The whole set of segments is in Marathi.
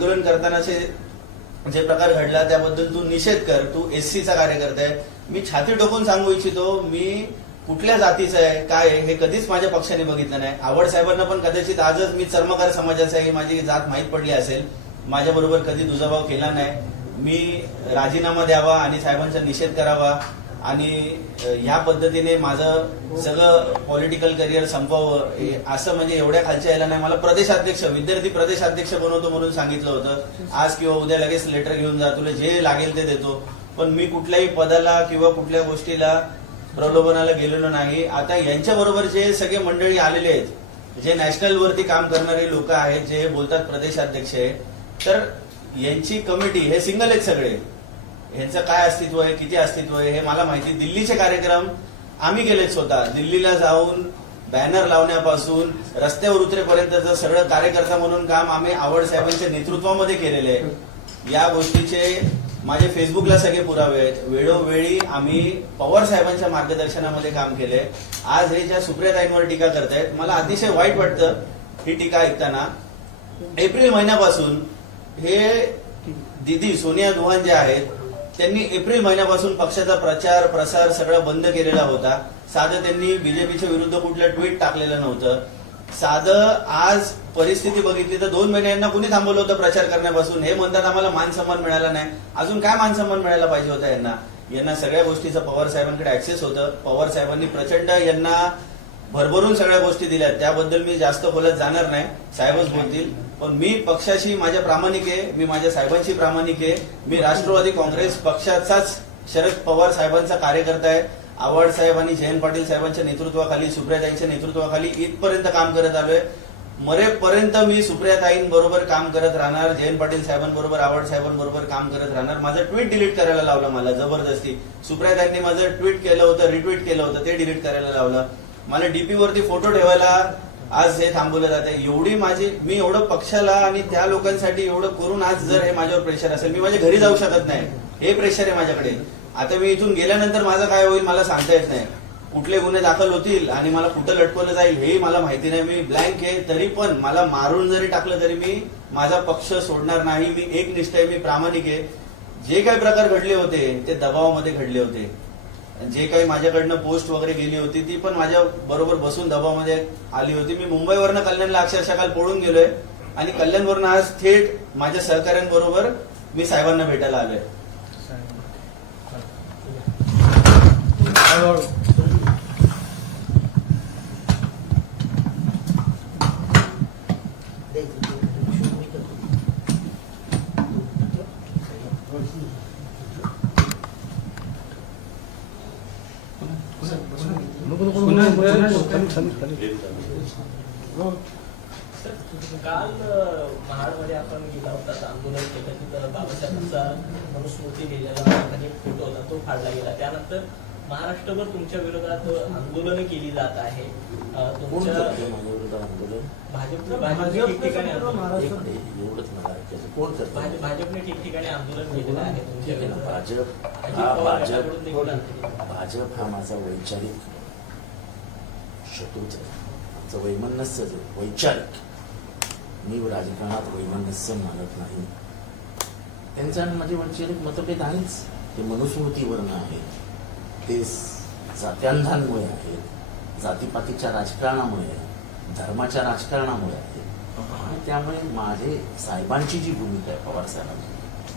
आंदोलन करतानाचे जे प्रकार घडला त्याबद्दल तू निषेध कर. तू एससीचा कार्यकर्ता आहे. मी छाती ठोकून सांगू इच्छितो, मी कुठल्या जातीचं आहे काय आहे हे कधीच माझ्या पक्षाने बघितलं नाही. आवड साहेबांना पण कदाचित आजच मी चर्मकार समाजाचा आहे माझी जात माहीत पडली असेल. माझ्या बरोबर कधी दुजाभाव केला नाही. मी राजीनामा द्यावा आणि साहेबांचा निषेध करावा आणि ह्या पद्धतीने माझं सगळं पॉलिटिकल करिअर संपवावं असं म्हणजे एवढ्या खालच्या यायला नाही. मला प्रदेशाध्यक्ष विद्यार्थी प्रदेशाध्यक्ष बनवतो म्हणून सांगितलं होतं. आज किंवा उद्या लगेच लेटर घेऊन जा, तुला जे लागेल ते देतो. पण मी कुठल्याही पदाला किंवा कुठल्या गोष्टीला प्रलोभनाला गेलेलो नाही. आता यांच्या बरोबर जे सगळे मंडळी आलेले आहेत, जे नॅशनल वरती काम करणारे लोक आहेत, जे बोलतात प्रदेशाध्यक्ष आहे, तर यांची कमिटी हे सिंगल आहेत सगळे. ह्यांचं काय अस्तित्व आहे किती अस्तित्व आहे हे मला माहिती. दिल्लीचे कार्यक्रम आम्ही केलेत स्वतः. दिल्लीला जाऊन बॅनर लावण्यापासून रस्त्यावर उतरेपर्यंतचं सगळं कार्यकर्ता म्हणून काम आम्ही आवड साहेबांच्या नेतृत्वामध्ये केलेले आहे. या गोष्टीचे माझे फेसबुकला सगळे पुरावे आहेत. वेळोवेळी आम्ही पवार साहेबांच्या मार्गदर्शनामध्ये काम केलंय. आज हे ज्या सुप्रियाताईंवर टीका करतायत, मला अतिशय वाईट वाटतं ही टीका ऐकताना. एप्रिल महिन्यापासून हे दिदी सोनिया दुहान जे आहेत त्यांनी एप्रिल महिन्यापासून पक्षाचा प्रचार प्रसार सगळं बंद केलेला होता. साधं त्यांनी बीजेपीच्या विरुद्ध कुठलं ट्विट टाकलेलं नव्हतं. साधं आज परिस्थिती बघितली तर 2 महिने यांना कुणी थांबवलं होतं प्रचार करण्यापासून. हे म्हणतात आम्हाला मान सन्मान मिळाला नाही. अजून काय मान सन्मान मिळायला पाहिजे होता यांना सगळ्या गोष्टीचा पवार साहेबांकडे ऍक्सेस होतं. पवार साहेबांनी प्रचंड यांना भरभरून सगळ्या गोष्टी दिल्यात. त्याबद्दल मी जास्त बोलत जाणार नाही, साहेबच बोलतील. पण मी पक्षाशी माझ्या प्रामाणिक आहे, मी माझ्या साहेबांशी प्रामाणिक आहे. मी राष्ट्रवादी काँग्रेस पक्षाचाच शरद पवार साहेबांचा कार्यकर्ता आहे. आवड साहेब आणि जयंत पाटील साहेबांच्या नेतृत्वाखाली, सुप्रियाताईंच्या नेतृत्वाखाली इथपर्यंत काम करत आलोय. मरेपर्यंत मी सुप्रियाताईंबरोबर काम करत राहणार. जयंत पाटील साहेबांबरोबर, आवड साहेबांबरोबर काम करत राहणार. माझं ट्विट डिलीट करायला लावलं मला जबरदस्ती. सुप्रियाताईंनी माझं ट्विट केलं होतं, रिट्विट केलं होतं, ते डिलीट करायला लावलं. मला डीपी वरती फोटो ठेवायला आज हे थांबवलं जाते. एवढी मी एवढं पक्षाला आणि त्या लोकांसाठी एवढं करून आज जर हे माझ्यावर प्रेशर असेल, मी माझ्या घरी जाऊ शकत नाही. हे प्रेशर आहे माझ्याकडे. आता मी इथून गेल्यानंतर माझं काय होईल मला सांगता येत नाही. कुठले गुन्हे दाखल होतील आणि मला कुठं लटकवलं जाईल हेही मला माहिती नाही. मी ब्लँक आहे. तरी पण मला मारून जरी टाकलं तरी मी माझा पक्ष सोडणार नाही. मी एकनिष्ठ आहे, मी प्रामाणिक आहे. जे काही प्रकार घडले होते ते दबावामध्ये घडले होते. जे काही माझ्याकडनं पोस्ट वगैरे गेली होती ती पण माझ्या बरोबर बसून दबावामध्ये आली होती. मी मुंबईवरनं कल्याणला अक्षरशः काल पळून गेलोय आणि कल्याणवरनं आज थेट माझ्या सहकाऱ्यांबरोबर मी साहेबांना भेटायला आलोय. काल महाडमध्ये आपण गेला होता आंदोलन केलं, तिथं बाबासाहेबांचा मनुस्मृती लिहिलेला आणि एक फोटो होता तो फाडला गेला. त्यानंतर महाराष्ट्रभर तुमच्या विरोधात आंदोलन केली जात आहे. भाजपने ठिकठिकाणी आंदोलन केलेलं आहे तुमच्या विरोधात. भाजप हा माझा वैचारिक शत्रूच आहे, आमचं वैमनस्यच आहे, वैचारिक. मी राजकारणात वैमनस्य मानत नाही. त्यांच्या माझे वैचारिक मतभेद आहेच. ते मनुस्मृतीवरनं आहे, ते जात्यांधांमुळे आहेत, जातीपातीच्या राजकारणामुळे आहे, धर्माच्या राजकारणामुळे आहे. आणि त्यामुळे माझे साहेबांची जी भूमिका आहे, पवार साहेबांची,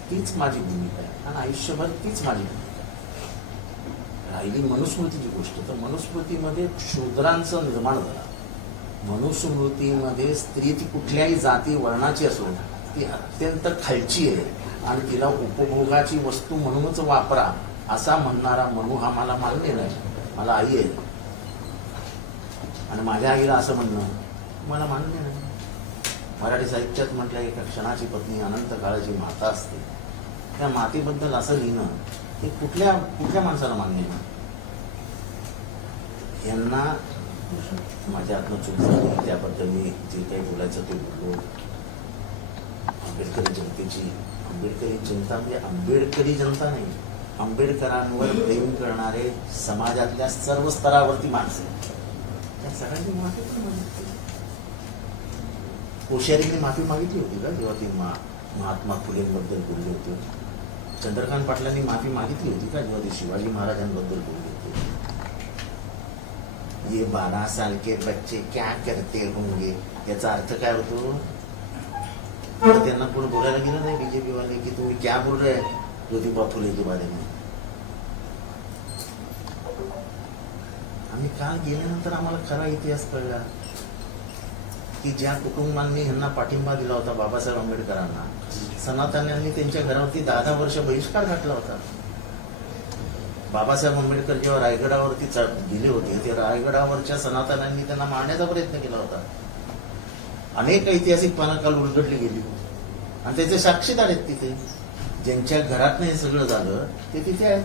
तीच माझी भूमिका आहे आणि आयुष्यभर तीच माझी भूमिका आहे. राहिली मनुस्मृतीची गोष्ट, तर मनुस्मृतीमध्ये शूद्रांचं निर्माण झालं. मनुस्मृतीमध्ये स्त्री ती कुठल्याही जाती वर्णाची असो ती अत्यंत खालची आहे आणि तिला उपभोगाची वस्तू म्हणूनच वापरा असा म्हणणारा मनू हा मला मान्य नाही. मला आई आहे आणि माझ्या आईला असं म्हणणं मला मान्य नाही. मराठी साहित्यात म्हटलं एका क्षणाची पत्नी अनंत काळाची माता असते. त्या मातेबद्दल असं लिहिणं हे कुठल्या माणसाला मान्य नाही. यांना माझ्या हातनं चूक झाली, त्याबद्दल मी जे काही बोलायचं ते बोललो. आंबेडकरी जनतेची, आंबेडकरी जनता म्हणजे आंबेडकरी जनता नाही, आंबेडकरांवर प्रेम करणारे समाजातल्या सर्व स्तरावरती माणसं, त्या सगळ्यांनी माफी पण मागितली. कोश्यारीने माफी मागितली होती का जेव्हा ती महात्मा फुलेंबद्दल बोलले होते. चंद्रकांत पाटलांनी माफी मागितली होती का जेव्हा ते शिवाजी महाराजांबद्दल बोलले होते? ये 12 साल के बच्चे क्या करते होंगे, याचा अर्थ काय होतो? तर त्यांना कोण बोलायला गेलं नाही बीजेपी वाले की तुम्ही क्या बोल रहे ज्योतिबा फुले के बारे में. आम्ही काल गेल्यानंतर आम्हाला खरा इतिहास कळला की ज्या कुटुंबांनी ह्यांना पाठिंबा दिला होता बाबासाहेब आंबेडकरांना, सनातन्यांनी त्यांच्या घरावरती 10 वर्ष बहिष्कार घातला होता. बाबासाहेब आंबेडकर जेव्हा रायगडावरती गेले होते ते रायगडावरच्या सनातनांनी त्यांना मारण्याचा प्रयत्न केला होता. अनेक ऐतिहासिक पानं काल उलगडली गेली आणि त्याचे साक्षीदार आहेत तिथे. ज्यांच्या घरातनं हे सगळं झालं ते तिथे आहेत.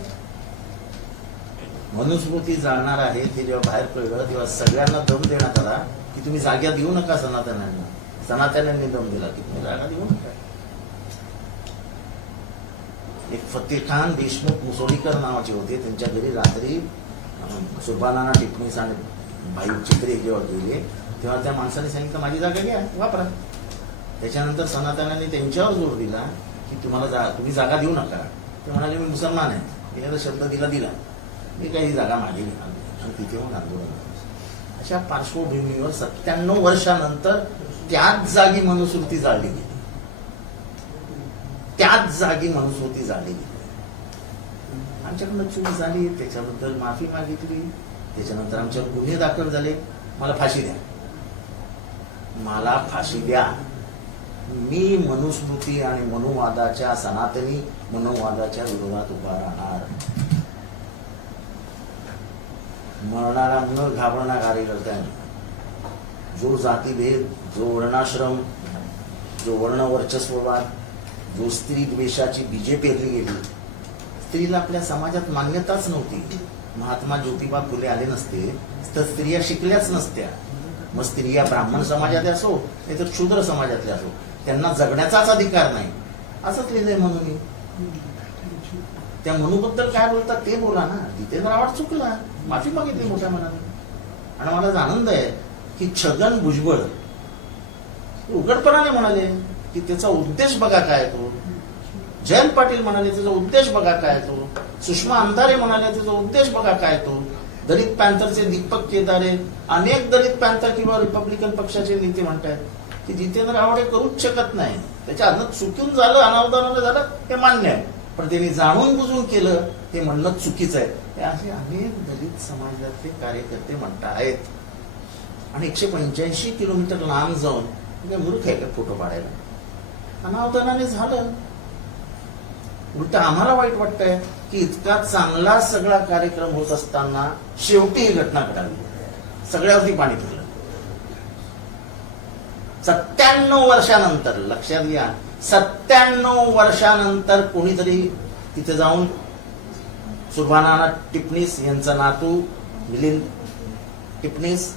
मनुस्मृती जाळणार आहे ते जेव्हा बाहेर कळलं तेव्हा सगळ्यांना दम देण्यात आला की तुम्ही जागा देऊ नका सनातन्यांना. सनातन्यांनी दम दिला की तुम्ही जागा देऊ नका. एक फतेह खान देशमुख मुसोडीकर नावाचे होते, त्यांच्या घरी रात्री सुरबानाना टिपणीस आणि भाई चित्रे जेव्हा गेले तेव्हा त्या माणसाने सांगितलं माझी जागा घ्या वापरा. त्याच्यानंतर सनातनांनी त्यांच्यावर जोर दिला की तुम्ही जागा देऊ नका. ते म्हणाले मी मुसलमान आहे, एखादा शब्द दिला मी काही जागा मागे घेणार नाही. आणि तिथे मग आंदोलन झालं. अशा पार्श्वभूमीवर 97 वर्षानंतर त्याच जागी मनुस्मृती जाळली गेली. त्याच जागी मनुस्मृती जाळली गेली. आमच्याकडनं चूक झाली, त्याच्याबद्दल माफी मागितली. त्याच्यानंतर आमच्यावर गुन्हे दाखल झाले. मला फाशी द्या, मला फाशी द्या. मी मनुस्मृती आणि मनुवादाच्या, सनातनी मनुवादाच्या विरोधात उभा राहणार. मरणारा न घाबरणारा कार्यकर्त्यांनी जो जातीभेद, जो वर्णाश्रम, जो वर्णवर्चस्ववाद, जो स्त्री द्वेषाची बीजे पेरली गेली. स्त्रीला आपल्या समाजात मान्यताच नव्हती. महात्मा ज्योतिबा फुले आले नसते तर स्त्रिया शिकल्याच नसत्या. मग स्त्रिया ब्राह्मण समाजात असो नाही तर शूद्र समाजातल्या असो, त्यांना जगण्याचाच अधिकार नाही असंच लिहिलंय म्हणून. त्या मनूबद्दल काय बोलतात ते बोला ना. जितेंद्र आव्हाड चुकला, माफी मागितली मोठ्या मनाने. आणि मला आनंद आहे की छगन भुजबळ उघडपणाने म्हणाले की त्याचा उद्देश बघा काय तो. जयंत पाटील म्हणाले त्याचा उद्देश बघा काय तो. सुषमा अंधारे म्हणाले त्याचा उद्देश बघा काय तो. दलित पॅंथरचे दीपक केदारे, अनेक दलित पॅंथर किंवा रिपब्लिकन पक्षाचे नेते म्हणतात की जितेंद्र आव्हाड करूच शकत नाही. त्याच्या हातनं चुकून झालं, अनावधानाने झालं हे मान्य आहे, पण त्यांनी जाणून बुजून केलं हे म्हणणं चुकीचं आहे. हे असे अनेक दलित समाजातले कार्यकर्ते म्हणतात. आणि 185 किलोमीटर लांब जाऊन मूर्ख आहे का फोटो काढायला. अनावधानाने झालं. उलट आम्हाला वाईट वाटतंय की इतका चांगला सगळा कार्यक्रम होत असताना शेवटी ही घटना घडाली. सगळ्यावरती पाणी फिरलं. 97 वर्षानंतर, लक्षात घ्या, 97 वर्षानंतर कोणीतरी तिथे जाऊन सुरबानाना टिपणीस यांचा नातू मिलिंद टिपणीस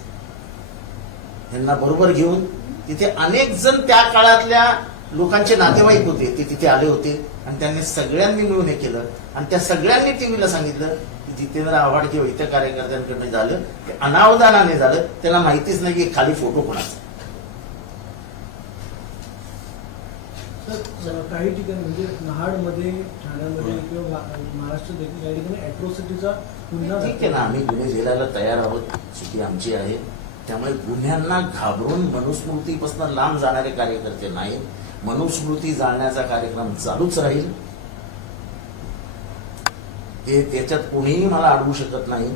यांना बरोबर घेऊन तिथे अनेक जण त्या काळातल्या लोकांचे नातेवाईक होते ते तिथे आले होते आणि त्यांनी सगळ्यांनी मिळून हे केलं. आणि त्या सगळ्यांनी टीव्हीला सांगितलं की जितेंद्र आव्हाड किंवा इतर कार्यकर्त्यांकडनं झालं ते अनावधानाने झालं. त्याला माहितीच नाही की खाली फोटो कोणाचा. काही ठिकाणी म्हणजे महाडमध्ये, ठाण्यामध्ये किंवा महाराष्ट्र देखील काही ठिकाणी अॅट्रॉसिटीचा गुन्हा. ठीक आहे ना, आम्ही गुन्हे झेलायला तयार आहोत, चुकी आमची आहे. त्यामुळे गुन्ह्यांना घाबरून मनुस्मृतीपासून लांब जाणारे कार्यकर्ते नाही. मनुस्मृती जाळण्याचा कार्यक्रम चालूच राहील. त्याच्यात कोणीही मला अडवू शकत नाही.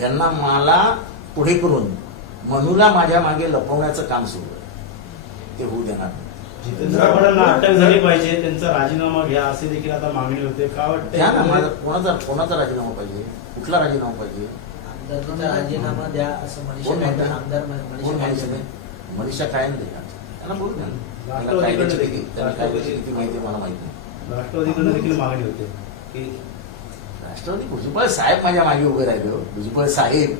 यांना मला पुढे करून मनूला माझ्या मागे लपवण्याचं काम सुरू आहे. ते होऊ देणार नाही. जितेंद्र आव्हाडांना अटक झाली पाहिजे, त्यांचा राजीनामा घ्या असे देखील आता मागणी होते. का घ्या ना, वाटतं कोणाचा राजीनामा पाहिजे? कुठला राजीनामा पाहिजे? आमदारकीचा राजीनामा द्या असं कोण म्हणतं? आमदार कोण मनीषा म्हणतं? मनीषा कायम दे त्यांना बोलू द्या. त्यांना कायद्याची किती माहिती मला माहिती नाही. राष्ट्रवादीकडे देखील मागणी होते की राष्ट्रवादी भुजबळ साहेब माझ्या मागे उभे राहिले हो. भुजबळ साहेब.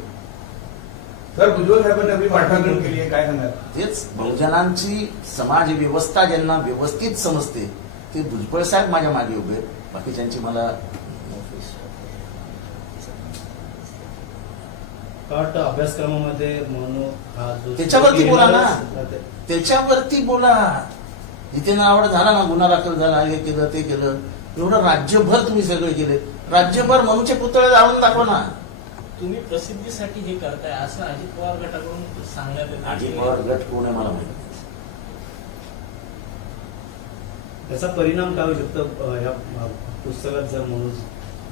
सर, भुजबळ साहेबांनी आपली पाठराखण केली आहे, काय सांगाल? तेच बहुजनांची समाज व्यवस्था ज्यांना व्यवस्थित समजते ते भुजबळ साहेब माझ्या मागे उभे. बाकीच्यांची मला का वाटतं अभ्यासक्रमामध्ये मनो हा जो त्याच्यावरती बोला ना. त्याच्यावरती बोला. जितेंद्र आव्हाड झाला ना, गुन्हा दाखल झाला, हे केलं ते केलं, एवढं राज्यभर तुम्ही सगळे केले, राज्यभर मनूचे पुतळे जाळून दाखवा ना. तुम्ही प्रसिद्धीसाठी हे करताय असं अजित पवार गटाकडून सांगण्यात येतं. अजित पवार गट कोण आहे मला माहिती नाही. त्याचा परिणाम काय होऊ शकतो या पुस्तकात जर म्हणून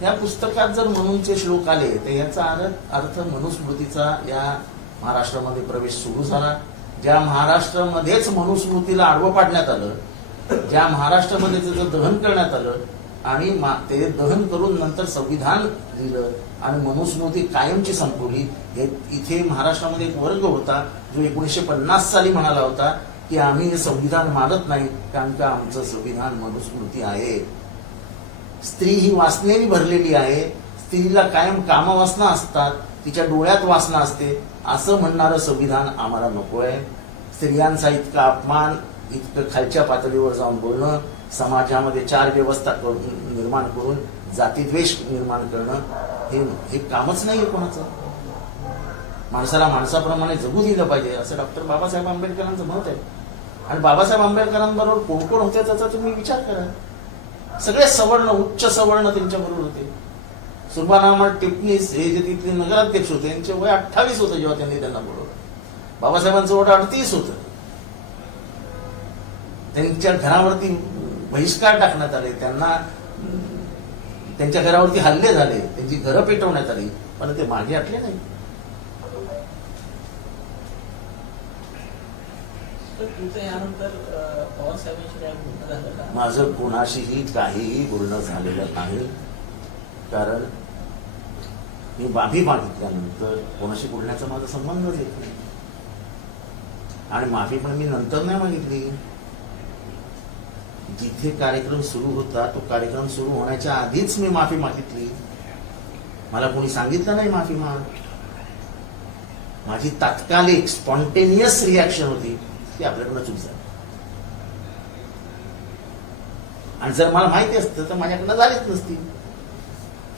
या पुस्तकात जर मनूचे श्लोक आले तर याचा अर्थ मनुस्मृतीचा या महाराष्ट्रामध्ये प्रवेश सुरू झाला. ज्या महाराष्ट्रामध्येच मनुस्मृतीला आडवं पाडण्यात आलं, ज्या महाराष्ट्रामध्ये त्याचं दहन करण्यात आलं आणि ते दहन करून नंतर संविधान लिहिलं आणि मनुस्मृती कायमची संपवली. हे इथे महाराष्ट्रामध्ये एक वर्ग होता जो 1950 साली म्हणाला होता की आम्ही हे संविधान मानत नाही कारण का आमचं संविधान मनुस्मृती आहे. स्त्री ही वासनेने भरलेली आहे, स्त्रीला कायम कामवासना असतात, तिच्या डोळ्यात वासना असते, असं म्हणणारं संविधान आम्हाला नको आहे. स्त्रियांचा इतका अपमान, इतकं खालच्या पातळीवर जाऊन बोलणं, समाजामध्ये चार व्यवस्था निर्माण करून जातीद्वेष निर्माण करणं हे कामच नाहीये कोणाचं. माणसाला माणसाप्रमाणे जगू दिलं पाहिजे असं डॉक्टर बाबासाहेब आंबेडकरांचं मत आहे. आणि बाबासाहेब आंबेडकरांबरोबर कोण कोण होते त्याचा तुम्ही विचार करा. सगळे सवर्ण, उच्च सवर्ण त्यांच्या बरोबर होते. सुर्बानामठ टिपणीस हे जे तिथले नगराध्यक्ष होते त्यांचे वय 28 होतं जेव्हा त्यांनी त्यांना बोलवलं. बाबासाहेबांचं वय 38 होतं. त्यांच्या घरावरती बहिष्कार टाकण्यात आले, त्यांना त्यांच्या घरावरती हल्ले झाले, त्यांची घरं पेटवण्यात आली, पण ते मागे हटले नाही. तर तुमचं यानंतर पवार साहेबांशी काय बोलणं झालं का? माझं कोणाशीही काहीही बोलणं झालेलं नाही. कारण मी माफी मागितल्यानंतर कोणाशी बोलण्याचा माझा संबंधच येत नाही. आणि माफी पण मी नंतर नाही मागितली. जिथे कार्यक्रम सुरू होता तो कार्यक्रम सुरू होण्याच्या आधीच मी माफी मागितली. मला कोणी सांगितलं नाही माफी माग. माझी तात्कालिक स्पॉन्टेनियस रिॲक्शन होती की आपल्याकडनं चूक झाली. आणि जर मला माहिती असतं तर माझ्याकडनं झालीच नसती.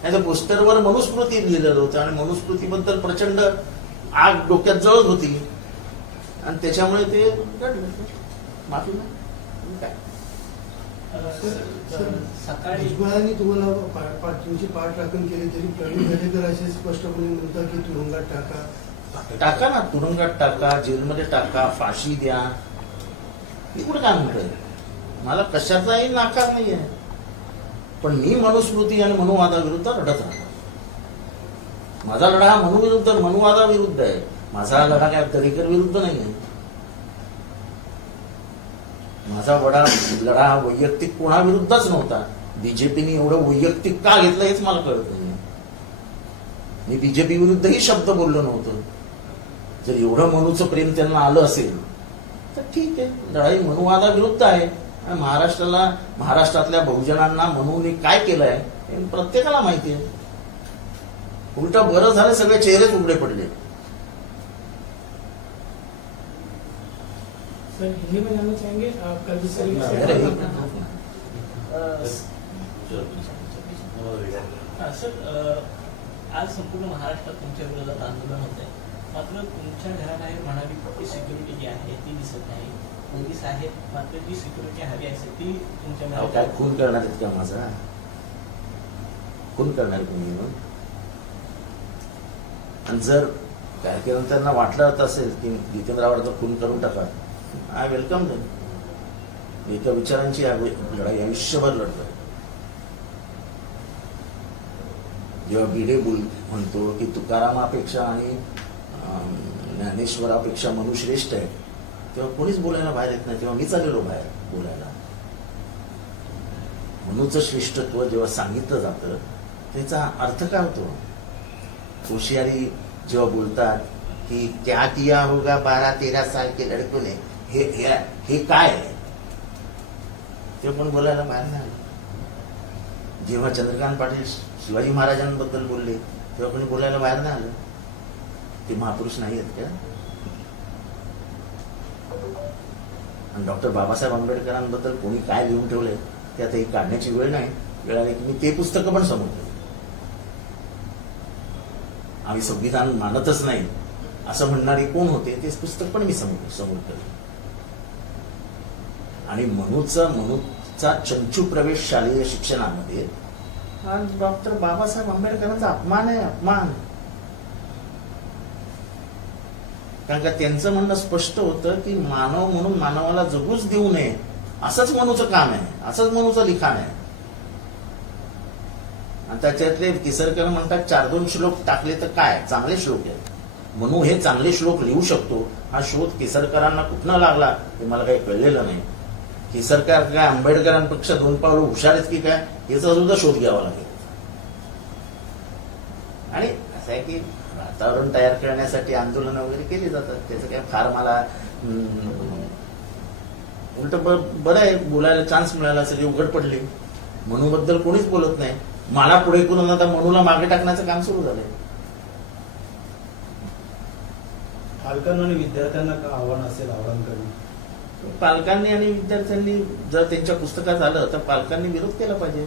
त्याच्या पोस्टरवर मनुस्मृती लिहिलेलं होतं आणि मनुस्मृतीबद्दल प्रचंड आग डोक्यात जळत होती आणि त्याच्यामुळे ते घडलं. माफी नाही काय. सकाळी भुजबळांनी तुम्हाला तुमची पाठराखण केली तरी प्रवीण दरेकर असे स्पष्टपणे म्हणतात की तुरुंगात टाका ना, तुरुंगात टाका, जेलमध्ये टाका, फाशी द्या. मी कुठे काय म्हणतोय? मला कशाचाही नाकार नाहीये. पण मी मनुस्मृती आणि मनुवादाविरुद्ध लढत राहतो. माझा लढा हा मनुवादाविरुद्ध आहे. माझा लढा काय दरेकर विरुद्ध नाहीये. माझा लढा हा वैयक्तिक कोणाविरुद्धच नव्हता. बीजेपीने एवढं वैयक्तिक का घेतलं हेच मला कळत नाही. मी बीजेपी विरुद्धही शब्द बोललो नव्हतो. जर एवढं मनूचं प्रेम त्यांना आलं असेल तर ठीक आहे, लढाई मनुवादाविरुद्ध आहे. आणि महाराष्ट्रातल्या बहुजनांना मनूने काय केलंय हे प्रत्येकाला माहिती आहे. उलट बरं झालं, सगळे चेहरेच उघडे पडले. सर हिंदी में जानना चाहेंगे कल सर आज संपूर्ण महाराष्ट्रात तुमच्या विरोधात आंदोलन होत आहे. मात्र तुमच्या घराबाहेर म्हणावी ती सिक्युरिटी जी आहे ती दिसत नाही. पोलीस आहेत, मात्र जी सिक्युरिटी हवी असते ती तुमच्या काय खून करणार आहेत का? माझा खून करणार कोणी? आणि जर काय केलं त्यांना वाटलं असेल की जितेंद्र आव्हाडचा खून करून टाका, आय वेलकम देम. एका विचारांची लढाई आयुष्यभर लढतोय. जेव्हा भिडे म्हणतो की तुकारामापेक्षा आणि ज्ञानेश्वरापेक्षा मनु श्रेष्ठ आहे, तेव्हा कोणीच बोलायला बाहेर येत नाही. तेव्हा मी चाललेलो बाहेर बोलायला. मनुचं श्रेष्ठत्व जेव्हा सांगितलं जातं त्याचा अर्थ काय होतो? होशियारी जेव्हा बोलतात की क्या किया होगा 12-13 साल के लड़कों ने, हे काय आहे ते पण बोलायला बाहेर नाही आलं. जेव्हा चंद्रकांत पाटील शिवाजी महाराजांबद्दल बोलले तेव्हा कोणी बोलायला बाहेर नाही आलं. ते महापुरुष नाही आहेत का? आणि डॉक्टर बाबासाहेब आंबेडकरांबद्दल कोणी काय लिहून ठेवलंय ते आता ही काढण्याची वेळ नाही. वेळ आली की मी ते पुस्तकं पण समोर ठेवले. आम्ही संविधान मानतच नाही असं म्हणणारे कोण होते ते पुस्तक पण मी समोर ठेवले. आणि मनूचा चंचू प्रवेश शालेय शिक्षणामध्ये हा डॉक्टर बाबासाहेब आंबेडकरांचा अपमान आहे, अपमान. कारण का त्यांचं म्हणणं स्पष्ट होतं की मानव म्हणून मानवाला जगूच देऊ नये, असंच मनूचं काम आहे, असंच मनूचं लिखाण आहे. आणि त्याच्यातले केसरकर म्हणतात 4-2 श्लोक टाकले तर काय चांगले श्लोक आहेत. मनू हे चांगले श्लोक लिहू शकतो हा शोध केसरकरांना कुठनं लागला हे मला काही कळलेलं नाही. केसरकर काय आंबेडकरांपेक्षा 2 पावलं हुशार आहेत की काय याचा सुद्धा शोध घ्यावा लागेल. आणि असं आहे की वातावरण तयार करण्यासाठी आंदोलन वगैरे केली जातात, त्याचं काय फार मला उलट बरं आहे, बोलायला चान्स मिळाला, सगळी उघड पडली. मनूबद्दल कोणीच बोलत नाही. मला पुढे करून आता मनूला मागे टाकण्याचं काम सुरू झालंय. पालकांना आणि विद्यार्थ्यांना का आव्हान असेल आव्हान करणं? पालकांनी आणि विद्यार्थ्यांनी जर त्यांच्या पुस्तकात आलं तर पालकांनी विरोध केला पाहिजे.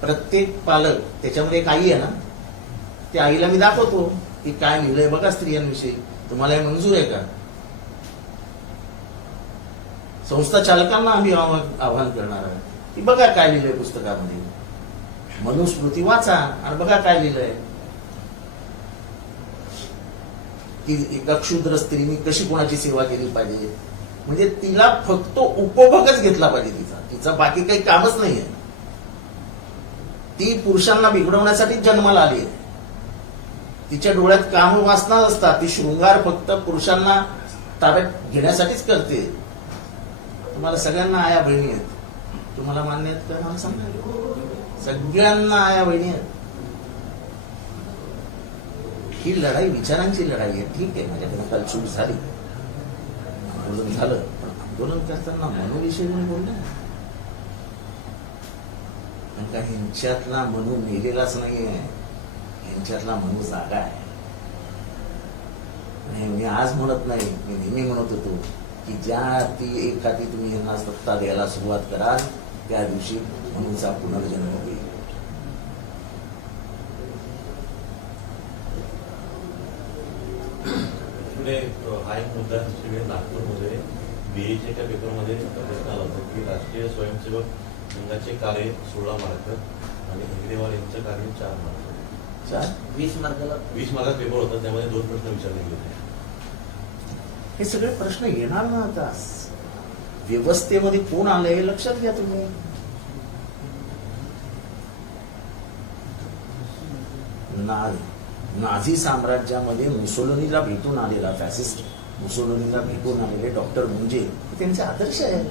प्रत्येक पालक, त्याच्यामध्ये एक आई आहे ना, त्या आईला मी दाखवतो की काय लिहिलंय बघा स्त्रियांविषयी, तुम्हाला हे मंजूर आहे का. संस्था चालकांना आम्ही आव्हान करणार आहे की बघा काय लिहिलंय पुस्तकामध्ये, मनुस्मृती वाचा आणि बघा काय लिहिलंय की एका क्षुद्र स्त्रीने कशी कोणाची सेवा केली पाहिजे. म्हणजे तिला फक्त उपभोगच घेतला पाहिजे, तिचा बाकी काही कामच नाहीये. ती पुरुषांना बिघडवण्यासाठी जन्माला आली आहे. तिच्या डोळ्यात काम वासना असतात. ती शृंगार फक्त पुरुषांना ताब्यात घेण्यासाठीच करते. तुम्हाला सगळ्यांना आया बहिणी आहेत, तुम्हाला मान्य आहेत का मला सांगा. सगळ्यांना आया बहिणी आहेत. ही लढाई विचारांची लढाई आहे. ठीक आहे, माझ्याकडे काल चूक झाली, आंदोलन झालं, पण आंदोलन करताना मनूविषयी कोणी बोललं. कारण का ह्यांच्यातला मनू मेलेलाच नाहीये, ह्यांच्यातला मनू जागा आहे. आणि मी आज म्हणत नाही, मी नेहमी म्हणत होतो की ज्या ती एखादी तुम्ही यांना सत्ता द्यायला सुरुवात कराल त्या दिवशी मनूचा पुनर्जन्म होईल. पुढे हा एक मुद्दा सगळे नागपूरमध्ये बीएच्या एका पेपरमध्ये प्रश्न आला होता की राष्ट्रीय स्वयंसेवक संघाचे कार्य 16 मार्क आणि हेगडेवार यांचं कार्य 4 मार्क. 20 मार्काला 20 मार्कात पेपर होता, त्यामध्ये 2 प्रश्न विचारले गेले होते. हे सगळे प्रश्न येणार ना. आता व्यवस्थेमध्ये कोण आलंय हे लक्षात घ्या तुम्ही. नाझी साम्राज्यामध्ये मुसोलिनीला भेटून आलेला, फॅसिस्ट मुसोलिनीला भेटून आलेले डॉक्टर मुंजे हे त्यांचे आदर्श आहे.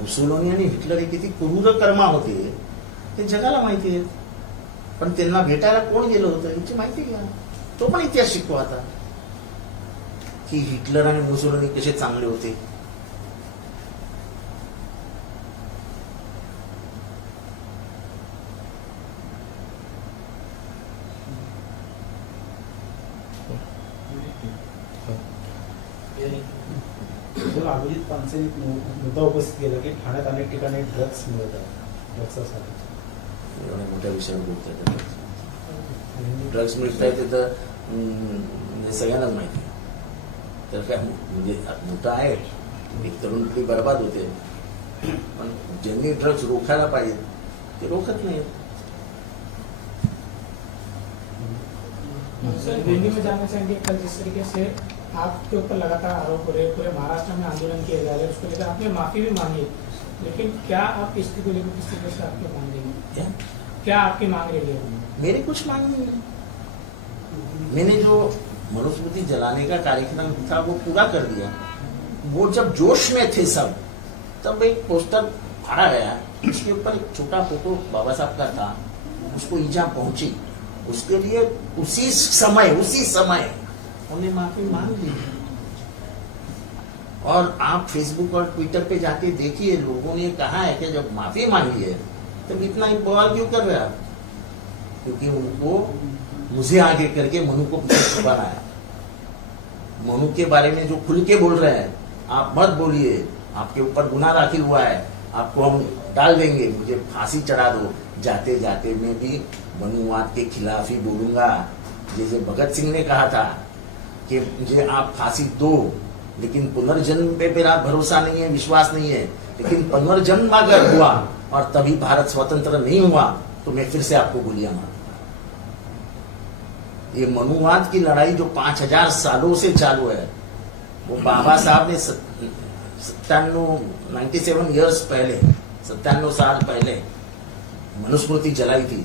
मुसोलिनी आणि हिटलर हे किती क्रूर कर्मा होते ते जगाला माहिती आहे. पण त्यांना भेटायला कोण गेलं होतं याची माहिती घ्या. तो पण इतिहास शिकवा आता की हिटलर आणि मुसोलिनी कसे चांगले होते. अभिजित पानसे मुद्दा उपस्थित केला की ठाण्यात अनेक ठिकाणी ड्रग्स मिळतात, ड्रग्ससाठी एवढ्या मोठ्या विषयावर बोलतात. ड्रग्स मिळत आहे तिथं म्हणजे सगळ्यांनाच माहिती आहे. तर काय म्हणजे मोठं आहे, एक तरुण पिढी बर्बाद होते. पण ज्यांनी ड्रग्स रोखायला पाहिजे ते रोखत नाही. सर, दिल्ली में जाना चाहेंगे. कल जिस तरीके से आपके ऊपर लगातार आरोप हो रहे हैं, पूरे महाराष्ट्र में आंदोलन किए जा रहे हैं, उसको लेकर आपने माफी भी मांगी, लेकिन क्या आप इसको लेकर किस तरीके से आपकी मांग रही है? क्या आपकी मांग रही है? मेरी कुछ मांग नहीं है. मैंने जो मनुस्मृति जलाने का कार्यक्रम था वो पूरा कर दिया. वो जब जोश में थे सब, तब एक पोस्टर फाड़ा गया, उसके ऊपर एक छोटा फोटो बाबा साहब का था, उसको ईजा पहुंची. उसके लिए उसी समय उन्हें माफी मांग ली. और आप फेसबुक और ट्विटर पे जाके देखिए, लोगों ने कहा है कि जब माफी मांगी है तब इतना ही बवाल क्यों कर रहे आप. क्योंकि उनको मुझे आगे करके मनु को पीछे बनाया. मनु के बारे में जो खुल के बोल रहे हैं, आप मत बोलिए, आपके ऊपर गुनाह दाखिल हुआ है, आपको हम डाल देंगे, मुझे फांसी चढ़ा दो. जाते जाते मैं भी मनुवाद के खिलाफ ही बोलूंगा. जैसे भगत सिंह ने कहा था कि मुझे आप फांसी दो, लेकिन पुनर्जन्म पे मेरा भरोसा नहीं है, विश्वास नहीं है। लेकिन पुनर्जन्म अगर हुआ और तभी भारत स्वतंत्र नहीं हुआ तो मैं फिर से आपको गोलियां मारूंगा। ये मनुवाद की लड़ाई जो 5000 सालों से चालू है, वो बाबा साहब ने 97 ईयर्स पहले, 97 साल पहले मनुस्मृति जलाई थी।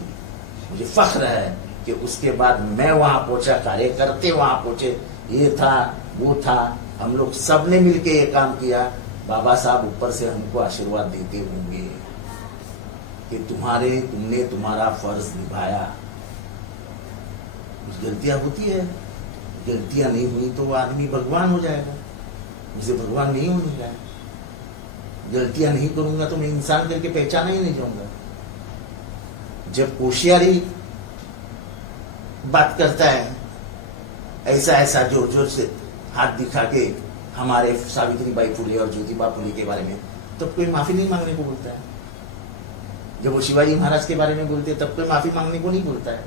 मुझे फख्र है कि उसके बाद मैं वहां पहुंचा, कार्यकर्ते वहां पहुंचे, ये था वो था, हम लोग सब ने मिलके ये काम किया। बाबा साहब ऊपर से हमको आशीर्वाद देते होंगे कि तुमने तुम्हारा फर्ज निभाया। कुछ गलतियां होती है, गलतियां नहीं हुई तो वो आदमी भगवान हो जाएगा, मुझे भगवान नहीं होने का। गलतियां नहीं करूंगा तो मैं इंसान करके पहचाना ही नहीं जाऊंगा। जब कोशियारी बात करता है ऐसा जोर जोर से हाथ दिखा के हमारे सावित्रीबाई फुले और ज्योतिबा फुले के बारे में, तब कोई माफी नहीं मांगने को बोलता है। जब वो शिवाजी महाराज के बारे में बोलते तब कोई माफी मांगने को नहीं बोलता है।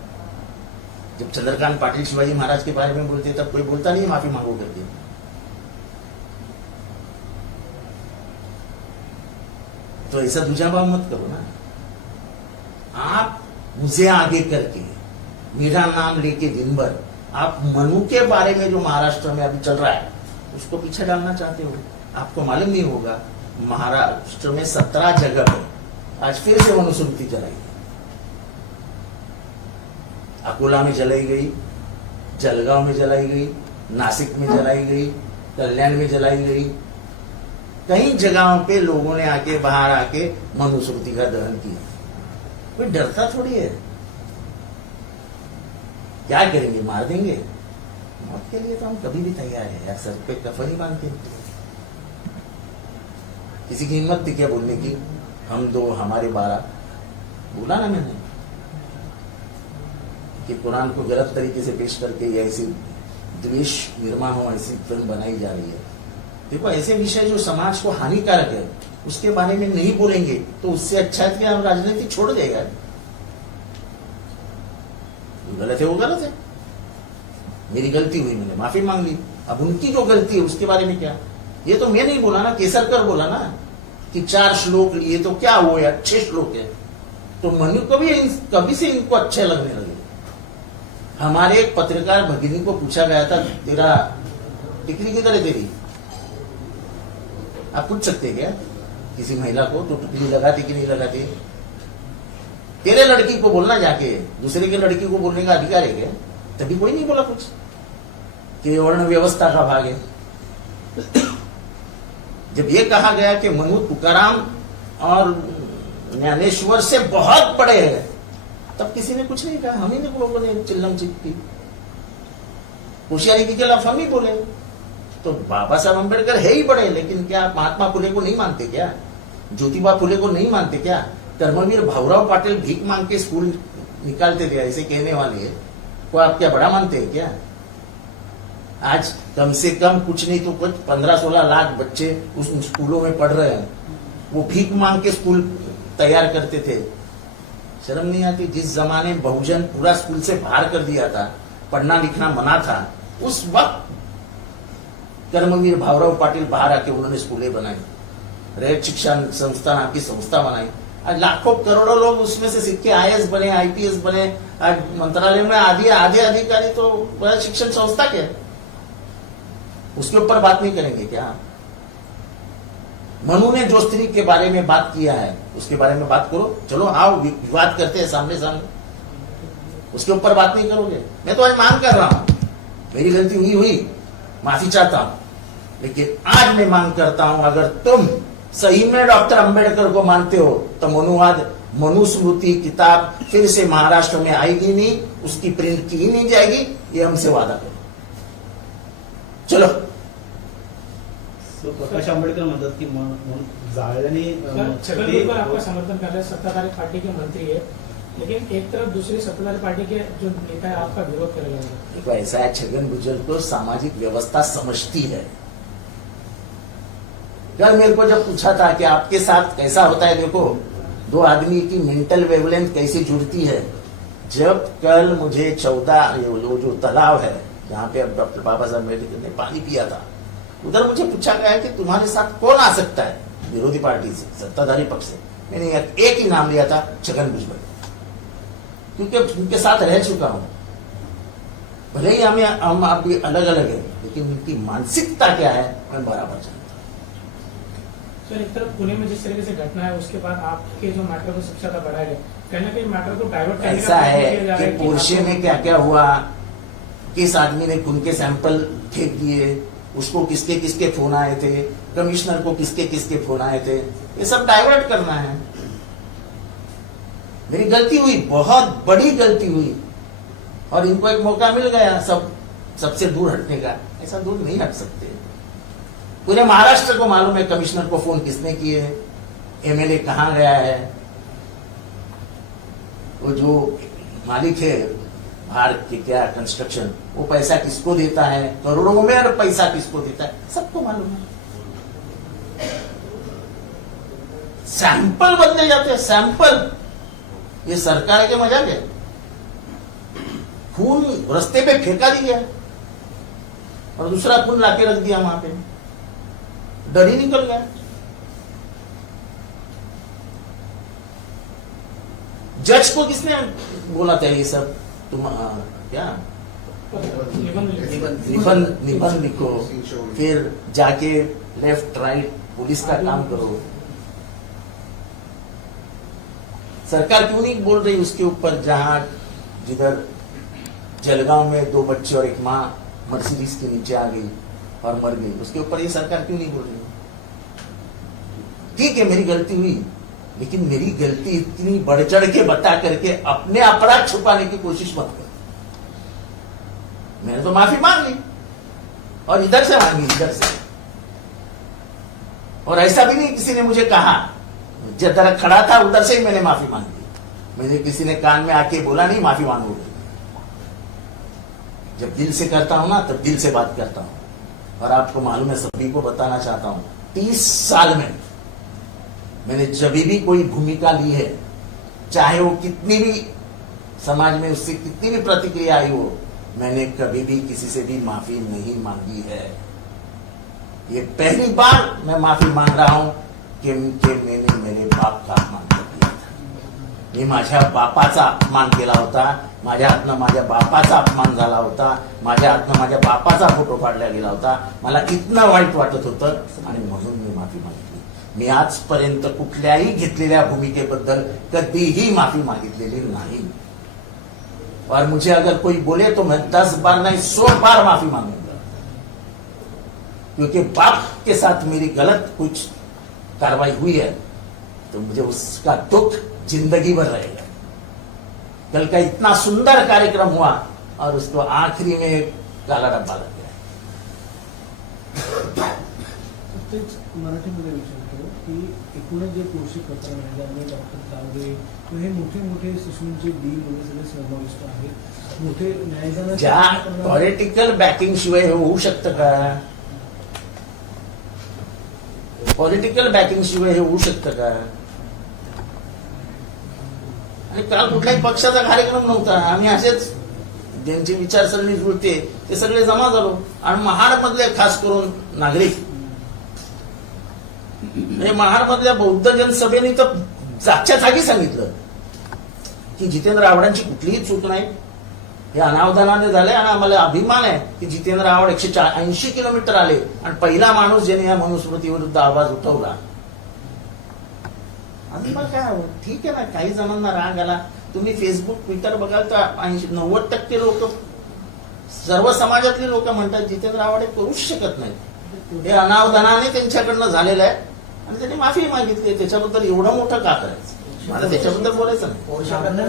जब चंद्रकांत पाटिल शिवाजी महाराज के बारे में बोलते तब कोई बोलता नहीं माफी मांगो करके। तो ऐसा दूजा भाव मत करो ना। आप मुझे आगे करके मेरा नाम लेके दिन भर आप मनु के बारे में जो महाराष्ट्र में अभी चल रहा है उसको पीछे डालना चाहते हो। आपको मालूम नहीं होगा महाराष्ट्र में 17 जगह पे आज फिर से मनुस्मृति जलाई गई। अकोला में जलाई गई, जलगांव में जलाई गई, नासिक में जलाई गई, कल्याण में जलाई गई। कई जगहों पे लोगों ने आके बाहर आके मनुस्मृति का दहन किया। कोई डरता थोड़ी है। क्या करेंगे, मार देंगे? मौत के लिए तो हम कभी भी तैयार है यार, सर पे कफन ही बांधते। किसी की हिम्मत थी क्या बोलने की हम 2 हमारे 12? बोला ना मैंने कि कुरान को गलत तरीके से पेश करके या ऐसी द्वेष निर्माण हो, ऐसी फिल्म बनाई जा रही है। देखो ऐसे विषय जो समाज को हानिकारक है उसके बारे में नहीं बोलेंगे तो उससे अच्छा है कि हम राजनीति छोड़ देगा। गलत है वो गलत है, मेरी गलती हुई, मैंने माफी मांग ली। अब उनकी जो गलती है उसके बारे में क्या, ये तो मैं नहीं बोला ना, केसरकर बोला ना कि 4 श्लोक लिए तो क्या हुए, अच्छे श्लोक है। तो मनु को भी कभी से इनको अच्छे लगने लगे। हमारे एक पत्रकार भगिनी को पूछा गया था, तेरा टिकली किधर है तेरी? आप पूछ सकते क्या किसी महिला को तो टिकली लगाती कि नहीं लगाती? तेरे लड़की को बोलना जाके, दूसरे के लड़की को बोलने का अधिकार है क्या? तभी कोई नहीं बोला कुछ कि वर्ण व्यवस्था का भाग है। जब ये कहा गया कि मनु तुकाराम और ज्ञानेश्वर से बहुत बड़े हैं तब किसी ने कुछ नहीं कहा। हम ही लोगों ने चिल्लम चिल्ली होशियारी के खिलाफ हम ही बोले। तो बाबा साहब अम्बेडकर है ही बड़े, लेकिन क्या महात्मा फुले को नहीं मानते क्या? ज्योतिबा फुले को नहीं मानते क्या? कर्मवीर भाऊराव पाटिल भीख मांग के स्कूल निकालते थे, ऐसे कहने वाले को आप क्या बड़ा मानते हैं क्या? आज कम से कम कुछ नहीं तो कुछ 15-16 लाख बच्चे उस स्कूलों में पढ़ रहे हैं। वो भीख मांग के स्कूल तैयार करते थे। शर्म नहीं आती? जिस जमाने में बहुजन पूरा स्कूल से बाहर कर दिया था, पढ़ना लिखना मना था, उस वक्त कर्मवीर भाऊराव पाटिल बाहर आके उन्होंने स्कूलें बनाई, रैयत शिक्षा संस्थान नाम की संस्था बनाई। आज लाखों करोड़ों लोग उसमें से सीख के IAS बने, IPS बने। आज मंत्रालय में आधे अधिकारी तो बड़ा शिक्षण संस्था के, उसके ऊपर बात नहीं करेंगे क्या? मनु ने जो स्त्री के बारे में बात किया है उसके बारे में बात करो। चलो आओ विवाद करते हैं सामने सामने, उसके ऊपर बात नहीं करोगे? मैं तो आज मांग कर रहा हूं, मेरी गलती हुई, माफी चाहता हूं, लेकिन आज मैं मांग करता हूं अगर तुम सही में डॉक्टर अंबेडकर को मानते हो तो मनुस्मृति किताब फिर से महाराष्ट्र में आएगी नहीं, उसकी प्रिंट की ही नहीं जाएगी, ये हमसे वादा करो। चलो। तो प्रकाश आंबेडकर म्हणतात की जाळल्याने छगन भुजबळ आपका समर्थन कर रहे हैं, सत्ताधारी पार्टी के मंत्री है, लेकिन एक तरफ दूसरी सत्ताधारी पार्टी के जो नेता है आपका विरोध कर रहे हैं। देखो ऐसा है, छगन भुजबल को सामाजिक व्यवस्था समझती है। कल मेरे को जब पूछा था कि आपके साथ कैसा होता है, देखो 2 आदमी की मेंटल वेवलेंथ कैसे जुड़ती है। जब कल मुझे 14 वो जो तालाब है जहाँ पे अब डॉक्टर बाबा साहब अम्बेडकर ने पानी पिया था, उधर मुझे पूछा गया कि तुम्हारे साथ कौन आ सकता है विरोधी पार्टी से, सत्ताधारी पक्ष से। मैंने एक ही नाम लिया था, छगन भुजबल, क्योंकि उनके साथ रह चुका हूं। भले ही हम अभी अलग अलग है, लेकिन उनकी मानसिकता क्या है मैं बराबर जानता हूं। सर, एक तरफ पुणे में जिस तरीके से घटना है उसके बाद आपके जो मैटर को सबसे ज्यादा बढ़ाया गया, कहीं ना कहीं मैटर को डाइवर्ट करने ऐसा का प्रयत्न किया है जा रहा कि पोर्शे में क्या क्या हुआ, किस आदमी ने खून के सैंपल फेंक दिए, उसको किसके किसके फोन आए थे, कमिश्नर को किसके किसके फोन आए थे, ये सब डाइवर्ट करना है। मेरी गलती हुई, बहुत बड़ी गलती हुई, और इनको एक मौका मिल गया सबसे दूर हटने का। ऐसा दूर नहीं हट सकते। पूरे महाराष्ट्र को मालूम है कमिश्नर को फोन किसने किए, एमएलए कहां गया है, वो जो मालिक है भारत के क्या कंस्ट्रक्शन, वो पैसा किसको देता है, करोड़ों में पैसा किसको देता है, सबको मालूम है। सैंपल बदले जाते हैं, सैंपल। ये सरकार के मजाक है। खून रास्ते पे फेंका दिया और दूसरा खून लाके रख दिया वहां पे, डर ही निकल गया। जज को किसने बोला था ये सब, तुम क्या निबंध लिखो, फिर जाके लेफ्ट राइट पुलिस का काम करो। सरकार क्यों नहीं बोल रही उसके ऊपर, जहां जिधर जलगांव में 2 बच्चे और एक माँ मर्सिडीज के नीचे आ गई और मर गई, उसके ऊपर ये सरकार क्यों नहीं बोल रही? ठीक है मेरी गलती हुई, लेकिन मेरी गलती इतनी बढ़ चढ़ के बता करके अपने अपराध छुपाने की कोशिश मत कर। मैंने तो माफी मांग ली, और इधर से मांगी, इधर से। और ऐसा भी नहीं किसी ने मुझे कहा, जब खड़ा था उधर से ही मैंने माफी मांग ली। मुझे किसी ने कान में आके बोला नहीं माफी मांगो। जब दिल से करता हूं ना, तब दिल से बात करता हूं। और आपको मालूम है, सभी को बताना चाहता हूं, 30 साल में मैंने जब भी कोई भूमिका ली है, चाहे वो कितनी भी समाज में उससे कितनी भी प्रतिक्रिया आई हो, मैंने कभी भी किसी से भी माफी नहीं मांगी है। ये पहली बार मैं माफी मांग रहा हूं कि मैंने मेरे बाप का अपमान कर दिया था। मी माझ्या बापाचा अपमान केला होता, माझ्या हातनं माझ्या बापाचा अपमान झाला होता, माझ्या हातनं माझ्या बापाचा फोटो काढला गेला होता, मला इतकं वाईट वाटत होतं, आणि म्हणून मी माफी मागितली। मी आजपर्यंत कुठल्याही घेतलेल्या भूमिकेबद्दल कधीही माफी मागितलेली नाही। और मुझे अगर कोई बोले तो मैं 10 बार नहीं 100 बार माफी मांगूंगा, क्योंकि बाप के साथ मेरी गलत कुछ कार्रवाई हुई है तो मुझे उसका दुख जिंदगी भर रहेगा। कल का इतना सुंदर कार्यक्रम हुआ और उसको आखिरी में काला डब्बा लग गया। तेच मराठीमध्ये विचारतो की एकूणच जे पोषक प्रकरण आहे ज्यामध्ये डॉक्टर तावडे हे मोठे मोठे शिशूंचे डील वगैरे सगळे समाविष्ट आहेत, मोठे न्यायदानाचे ज्या पॉलिटिकल बॅकिंग शिवाय हे होऊ शकतं का? पॉलिटिकल बॅकिंग शिवाय हे होऊ शकतं का? आणि काल कुठल्याही पक्षाचा कार्यक्रम नव्हता, आम्ही असेच ज्यांची विचारसरणी जुळते ते सगळे जमा झालो, आणि महाड मधले खास करून नागरिक, महाड मधल्या बौद्ध जनसभेने तर जागच्या जागी सांगितलं की जितेंद्र आव्हाडांची कुठलीही चूक नाही, हे अनावधानाने झाले, आणि आम्हाला अभिमान आहे की जितेंद्र आव्हाड 180 किलोमीटर आले आणि पहिला माणूस ज्याने या मनुस्मृती विरुद्ध आवाज उठवला। आणि मग काय ठीक आहे ना, काही जणांना राग आला, तुम्ही फेसबुक ट्विटर बघाल तर 90% लोक, सर्व समाजातले लोक म्हणतात जितेंद्र आव्हाड करूच शकत नाही, हे अनावधानाने त्यांच्याकडनं झालेलं आहे आणि त्यांनी माफी मागितली। त्याच्याबद्दल एवढं मोठं का करायचं? मला त्याच्याबद्दल बोलायचं नाही।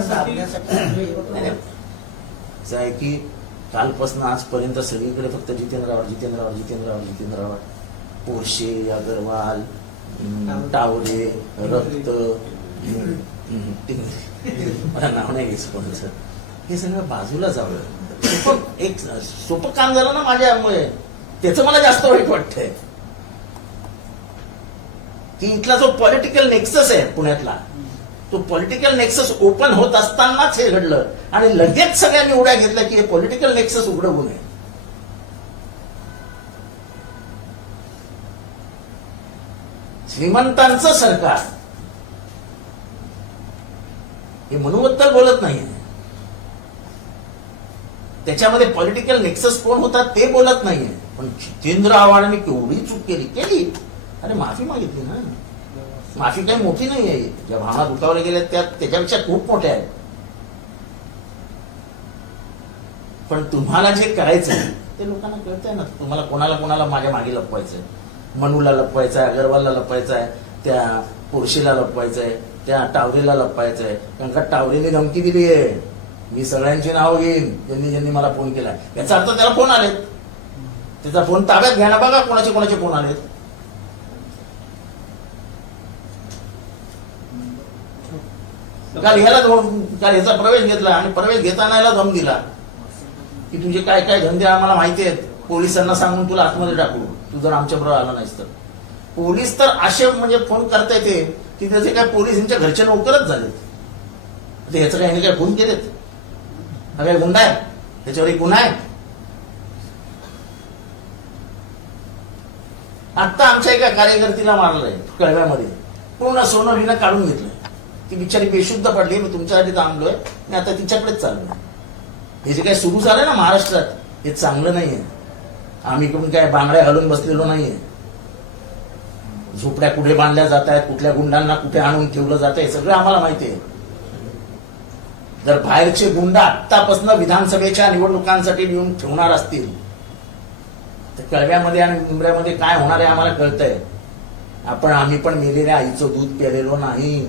असं आहे की कालपासून आजपर्यंत सगळीकडे फक्त जितेंद्र आव्हाड जितेंद्र आव्हाड जितेंद्र आव्हाड जितेंद्र आव्हाड, पोरशे, अगरवाल, टावरे, रक्त, मला नाव नाही घ्यायचं कोणाचं, हे सगळं बाजूला जावं। एक सोपं काम झालं ना माझ्यामुळे, त्याचं मला जास्त वाईट वाटतंय की इथला जो पॉलिटिकल नेक्सस आहे पुण्यातला, तो पॉलिटिकल नेक्सस ओपन होत असतानाच हे घडलं, आणि लगेच सगळ्यांनी उड्या घेतल्या की हे पॉलिटिकल नेक्सस उघडवू नये। श्रीमंतांचं सरकार हे मनूबद्दल बोलत नाहीये. त्याच्यामध्ये पॉलिटिकल नेक्सस कोण होता ते बोलत नाहीये. पण जितेंद्र आव्हाडांनी केवढी चूक केली. अरे माफी मागितली ना. माफी काही मोठी नाही आहे. ज्या भावना दुखावल्या गेल्या त्या त्याच्यापेक्षा खूप मोठ्या आहेत. पण तुम्हाला जे करायचंय ते लोकांना कळतंय ना. तुम्हाला कोणाला माझ्या मागे लपवायचंय. मनूला लपवायचंय, अगरवालला लपवायचंय, त्या पोरशीला लपवायचंय, त्या टावरेला लपवायचंय. कारण का टावरेने धमकी दिली आहे, मी सगळ्यांची नावं घेईन ज्यांनी मला फोन केलाय. याचा अर्थ त्याला फोन आलेत. त्याचा फोन ताब्यात घ्या ना, बघा कोणाचे फोन आलेत. काल ह्याचा प्रवेश घेतला आणि प्रवेश घेताना याला धम दिला की तुझे काय काय धंदे आम्हाला माहिती आहेत, पोलिसांना सांगून तुला आतमध्ये टाकू तू जर आमच्या बरोबर आला नाहीस तर. पोलीस तर असे म्हणजे फोन करता येते की त्याचे काय पोलीस यांच्या घरचे नोकरच झालेत. ह्याचं काय काय फोन केलेत? हा काय गुन्हा आहे? त्याच्यावर एक गुन्हा आहे. आता आमच्या एका कार्यकर्तीला मारलंय कळव्यामध्ये. पूर्ण सोनं विना काढून घेतलंय. ती बिचारी बेशुद्ध पडली. मी तुमच्यासाठी थांबलोय. मी आता तिच्याकडेच चाललोय. हे जे काय सुरू झालंय ना महाराष्ट्रात हे चांगलं नाहीये. आम्ही कोण काय बांगड्या घालून बसलेलो नाहीये. झोपड्या कुठे बांधल्या जात आहेत, कुठल्या गुंडांना कुठे आणून ठेवलं जात आहे, सगळं आम्हाला माहिती आहे. जर बाहेरचे गुंड आत्तापासून विधानसभेच्या निवडणुकांसाठी लिहून ठेवणार असतील तर कळव्यामध्ये आणि मुंबऱ्यामध्ये काय होणार आहे आम्हाला कळतंय. आम्ही पण मेलेल्या आईचं दूध प्यालेलो नाही.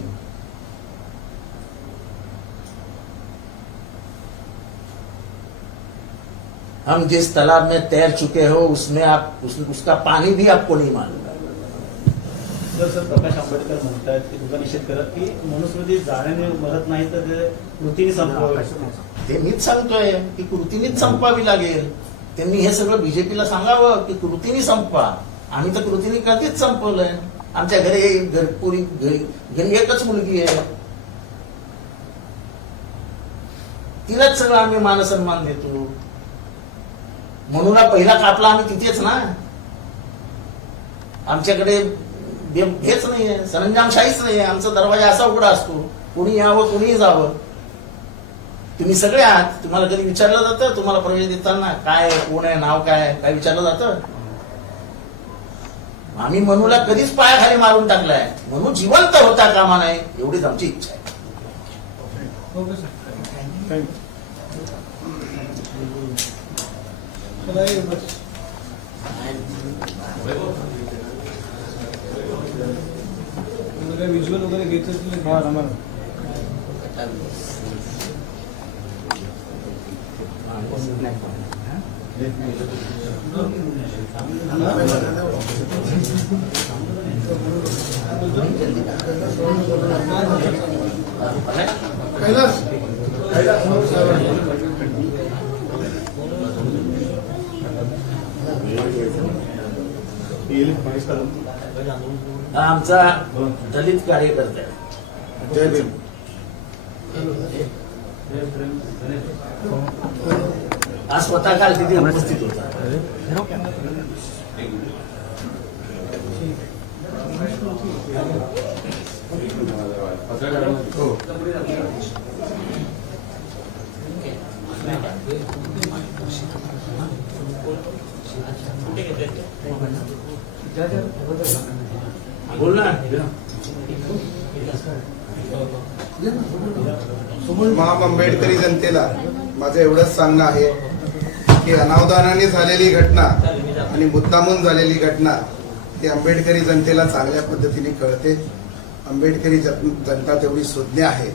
हम जिस तालाब में तैर चुके हो उसमें उसका पानी भी आपको नहीं मालूम. सर प्रकाश आंबेडकर म्हणतात की तुका निषेध करत की मनुस्मृती जाण्याने मरत नाही तर ते कृतीने संपवावे. ते मीच सांगतोय की कृतीनेच संपवावी लागेल. त्यांनी हे सगळं बीजेपीला सांगावं की कृतीने संपवा. आम्ही तर कृतीने कधीच संपवलंय. आमच्या घरी एकच मुलगी आहे. तिलाच सगळं आम्ही मानसन्मान देतो. म्हणून पहिला कापला आम्ही तिथेच ना. आमच्याकडे हेच नाहीये, सरंजामशाहीच नाहीये. आमचा दरवाजा असा उघडा असतो, कोणी यावं कोणीही जावं. तुम्ही सगळे आहात. तुम्हाला कधी विचारलं जातं तुम्हाला प्रवेश देताना काय कोण आहे, नाव काय विचारलं जातं? आम्ही मनूला कधीच पायाखाली मारून टाकलाय. मनू जिवंत होता कामा नये एवढीच आमची इच्छा आहे. Okay sir, thank you. बस काय विज्युअल वगैरे घ्यायचं असेल आमचा दलित कार्यकर्ता आहे. जय भीम. आज स्वतः काल तिथे उपस्थित होता. बोल ना. महाम आंबेडकरी जनतेला माझं एवढंच सांगणं आहे की अनावधानाने झालेली घटना आणि मुद्दामून झालेली घटना ती आंबेडकरी जनतेला चांगल्या पद्धतीने कळते. आंबेडकरी जनता तेवढी सुज्ञ आहे.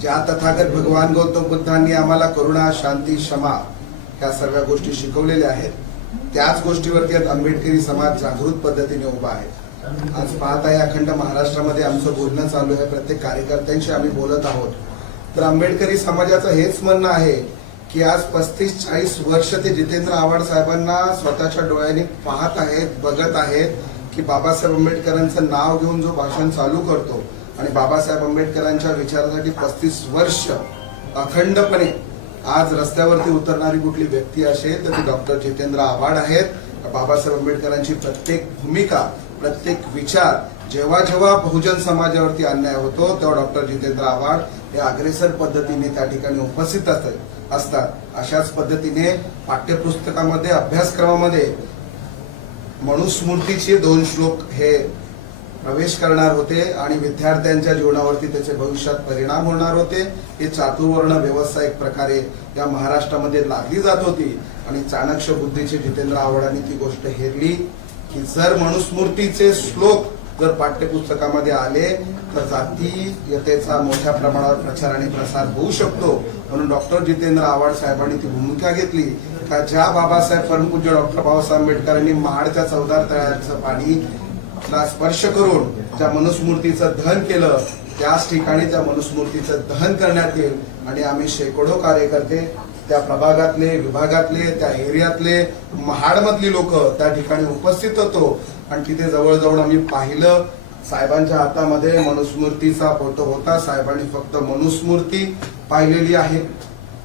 ज्या तथागत भगवान गौतम बुद्धांनी आम्हाला करुणा, शांती, क्षमा ह्या सर्व गोष्टी शिकवलेल्या आहेत, त्याच गोष्टीवरती आज आंबेडकरी समाज जागृत पद्धतीने उभा आहे. आज पाहत आहे अखंड महाराष्ट्रामध्ये आमचं बोलणं चालू आहे. प्रत्येक कार्यकर्त्यांशी आम्ही बोलत आहोत. तर आंबेडकरी समाजाचं हेच म्हणणं आहे की आज 35-40 वर्ष ते जितेंद्र आव्हाड साहेबांना स्वतःच्या डोळ्यांनी पाहत आहेत, बघत आहेत की बाबासाहेब आंबेडकरांचं नाव घेऊन जो भाषण चालू करतो आणि बाबासाहेब आंबेडकरांच्या विचारासाठी 35 वर्ष अखंडपणे आज रस्त्यावरती उतरणारी कुठली व्यक्ती असेल तर ती डॉक्टर जितेंद्र आव्हाड आहेत. बाबासाहेब आंबेडकरांची प्रत्येक भूमिका, प्रत्येक विचार जेव्हा जेव्हा बहुजन समाजावरती अन्याय होतो तेव्हा डॉक्टर जितेंद्र आव्हाड हे अग्रेसर पद्धतीने त्या ठिकाणी उपस्थित असतात. अशाच पद्धतीने पाठ्यपुस्तकामध्ये अभ्यासक्रमामध्ये मनुस्मृतीचे 2 श्लोक हे प्रवेश करणार होते आणि विद्यार्थ्यांच्या जीवनावरती त्याचे भविष्यात परिणाम होणार होते. ही चातुर्वर्ण व्यवस्था एक प्रकारे या महाराष्ट्रामध्ये लागली जात होती आणि चाणक्य बुद्धीचे जितेंद्र आव्हाडांनी ती गोष्ट हेरली की जर मनुस्मृतीचे श्लोक जर पाठ्यपुस्तकामध्ये आले तर जातीयतेचा मोठ्या प्रमाणावर प्रचार आणि प्रसार होऊ शकतो. म्हणून डॉक्टर जितेंद्र आव्हाड साहेबांनी ती भूमिका घेतली का ज्या बाबासाहेब परमपूज्य डॉक्टर बाबासाहेब आंबेडकरांनी महाडच्या 14 तळ्याचं पाणी ला स्पर्श करून ज्या मनुस्मृतीचं दहन केलं त्याच ठिकाणी त्या मनुस्मृतीचं दहन करण्यात येईल. आणि आम्ही शेकडो कार्यकर्ते त्या प्रभागातले, विभागातले, त्या एरियातले, महाडमधली लोक त्या ठिकाणी उपस्थित होतो आणि तिथे जवळजवळ आम्ही पाहिलं साहेबांच्या हातामध्ये मनुस्मृतीचा फोटो होता. साहेबांनी फक्त मनुस्मृती पाहिलेली आहे,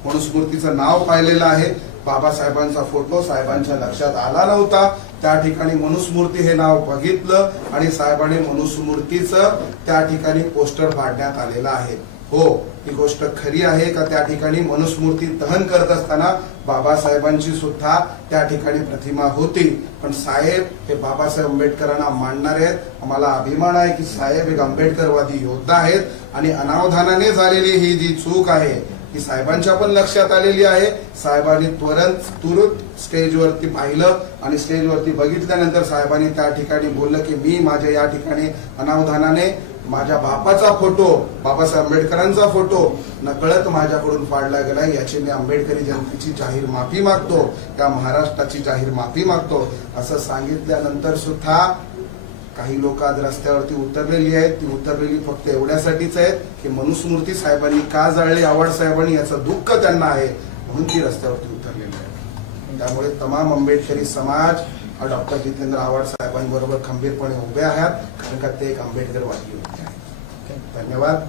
मनुस्मृतीचं नाव पाहिलेलं आहे. बाबासाहेबांचा फोटो साहेबांच्या लक्षात आला नव्हता. त्या ठिकाणी मनुस्मृती हे नाव बघितलं आणि साहेबांनी मनुस्मृतीचं त्या ठिकाणी पोस्टर फाडण्यात आलेलं आहे. हो, ही गोष्ट खरी आहे का त्या ठिकाणी मनुस्मृती दहन करत असताना बाबासाहेबांची सुद्धा त्या ठिकाणी प्रतिमा होती. पण साहेब हे बाबासाहेब आंबेडकरांना मानणारे आहेत. आम्हाला अभिमान आहे की साहेब एक आंबेडकरवादी योद्धा आहेत आणि अनावधानाने झालेली ही जी चूक आहे ही साहेबांच्या पण लक्षात आलेली आहे. साहेबांनी तुरंत स्टेजवरती पाहिलं आणि स्टेजवरती बघितल्यानंतर साहेबांनी त्या ठिकाणी बोललं की मी माझ्या या ठिकाणी अनावधानाने माझ्या बापाचा फोटो, बाबासाहेब आंबेडकरांचा फोटो नकळत माझ्याकडून फाडला गेला. याची मी आंबेडकरी जनतेची जाहीर माफी मागतो, त्या महाराष्ट्राची जाहीर माफी मागतो असं सांगितल्यानंतर सुद्धा काही लोक आज रस्त्यावरती उतरलेली आहेत. ती उतरलेली फक्त एवढ्यासाठीच आहेत की मनुस्मृती साहेबांनी का जाळली, आव्हाड साहेबांनी, याचं दुःख त्यांना आहे म्हणून ती रस्त्यावरती उतरलेली आहे. त्यामुळे तमाम आंबेडकरी समाज हा डॉक्टर जितेंद्र आव्हाड साहेबांबरोबर खंबीरपणे उभे आहात कारण का ते एक आंबेडकरवादी होते. धन्यवाद.